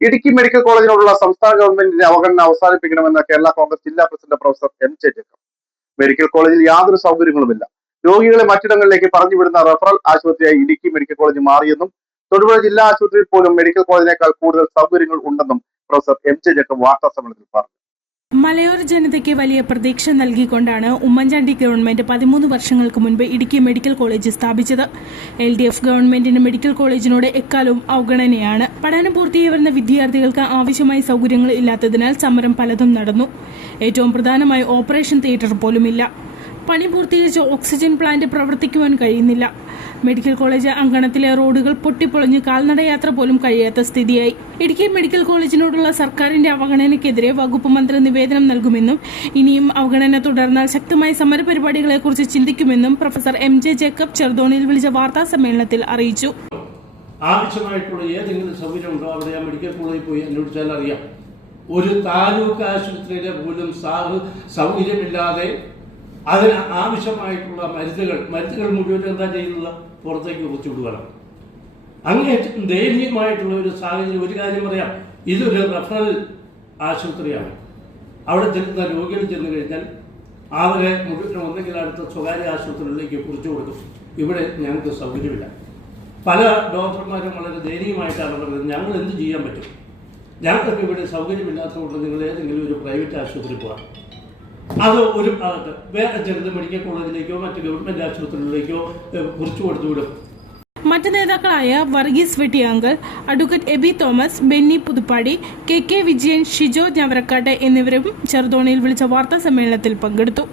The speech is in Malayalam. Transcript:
ഇടുക്കി മെഡിക്കൽ കോളേജിനോടുള്ള സംസ്ഥാന ഗവൺമെന്റിന്റെ അവഗണന അവസാനിപ്പിക്കണമെന്ന് കേരള കോൺഗ്രസ് ജില്ലാ president professor M J medical കോളേജിൽ യാതൊരു സൗകര്യങ്ങളുമില്ല. രോഗികളെ മറ്റിടങ്ങളിലേക്ക് പറഞ്ഞുവിടുന്ന റഫറൽ ആശുപത്രിയായി ഇടുക്കി മെഡിക്കൽ കോളേജ് മാറിയെന്നും തൊടുപുഴ ജില്ലാ ആശുപത്രിയിൽ പോലും മെഡിക്കൽ കോളേജിനേക്കാൾ കൂടുതൽ സൗകര്യങ്ങൾ ഉണ്ടെന്നും പ്രൊഫസർ എം ജെ വാർത്താ സമ്മേളനത്തിൽ പറഞ്ഞു. മലയോര ജനതയ്ക്ക് വലിയ പ്രതീക്ഷ നൽകിക്കൊണ്ടാണ് ഉമ്മൻചാണ്ടി ഗവൺമെന്റ് പതിമൂന്ന് വർഷങ്ങൾക്ക് മുൻപ് ഇടുക്കി മെഡിക്കൽ കോളേജ് സ്ഥാപിച്ചത്. എൽ ഡി എഫ് ഗവൺമെന്റിന് മെഡിക്കൽ കോളേജിനോട് എക്കാലവും അവഗണനയാണ്. പഠനം പൂർത്തിയായി വരുന്ന വിദ്യാർത്ഥികൾക്ക് ആവശ്യമായ സൗകര്യങ്ങൾ ഇല്ലാത്തതിനാൽ സമരം പലതും നടന്നു. ഏറ്റവും പ്രധാനമായി ഓപ്പറേഷൻ തിയേറ്റർ പോലുമില്ല. പണി പൂർത്തീകരിച്ച ഓക്സിജൻ പ്ലാന്റ് പ്രവർത്തിക്കുവാൻ കഴിയുന്നില്ല. മെഡിക്കൽ കോളേജ് അങ്കണത്തിലെ റോഡുകൾ പൊട്ടിപ്പൊളിഞ്ഞ് കാൽനടയാത്ര പോലും കഴിയാത്ത സ്ഥിതിയായി. ഇടുക്കി മെഡിക്കൽ കോളേജിനോടുള്ള സർക്കാരിന്റെ അവഗണനയ്ക്കെതിരെ വകുപ്പ് മന്ത്രി നിവേദനം നൽകുമെന്നും ഇനിയും അവഗണന തുടർന്നാൽ ശക്തമായ സമരപരിപാടികളെക്കുറിച്ച് ചിന്തിക്കുമെന്നും പ്രൊഫസർ എം ജെ ജേക്കബ് ചെറുതോണിയിൽ വിളിച്ച വാർത്താ സമ്മേളനത്തിൽ അറിയിച്ചു. ആവശ്യമായിട്ടുള്ള ഏതെങ്കിലും സൗകര്യം ഉണ്ടോ? അവിടെ ആ മെഡിക്കൽ കോളേജിൽ പോയി അന്വേഷിച്ചാൽ അറിയാം. ഒരു താലൂക്ക് ആശുപത്രിയിലെ പോലും സാഹ സൗകര്യമില്ലാതെ അതിന് ആവശ്യമായിട്ടുള്ള മരുന്നുകൾ മരുന്നുകൾ മുഴുവൻ എന്താ ചെയ്യുന്നത്? പുറത്തേക്ക് കുറച്ചു വിടുകയാണ്. അങ്ങേയറ്റം ദയനീയമായിട്ടുള്ള ഒരു സാഹചര്യം ഒരു കാര്യം പറയാം. ഇതൊരു റഫറൽ ആശുപത്രിയാണ്. അവിടെ ചെല്ലുന്ന രോഗികൾ ചെന്ന് കഴിഞ്ഞാൽ അവരെ മുഴുവൻ ഒന്നെങ്കിൽ അടുത്ത സ്വകാര്യ ആശുപത്രികളിലേക്ക് കുറിച്ചു കൊടുക്കും. ഇവിടെ ഞങ്ങൾക്ക് സൗകര്യമില്ല. പല ഡോക്ടർമാരും വളരെ ദയനീയമായിട്ടാണ് പറയുന്നത്. ഞങ്ങൾ എന്ത് ചെയ്യാൻ പറ്റും? ഞങ്ങൾക്ക് ഇവിടെ സൗകര്യമില്ലാത്തതുകൊണ്ട് നിങ്ങൾ ഏതെങ്കിലും ഒരു പ്രൈവറ്റ് ആശുപത്രി പോകാം. അത് ഒരു വേറെ ചെറുത് മെഡിക്കൽ കോളേജിലേക്കോ മറ്റ് ഗവൺമെന്റ് ആശുപത്രികളിലേക്കോ കുറിച്ചു കൊടുത്തു വിടും. മറ്റ് നേതാക്കളായ Varghese Vettiyankal advocate Eby Thomas Benny Puthuppadi K K Vijayan Shijo ഞവരക്കാട്ടെ എന്നിവരും ചെറുതോണിയിൽ വിളിച്ച വാർത്താ സമ്മേളനത്തിൽ പങ്കെടുത്തു.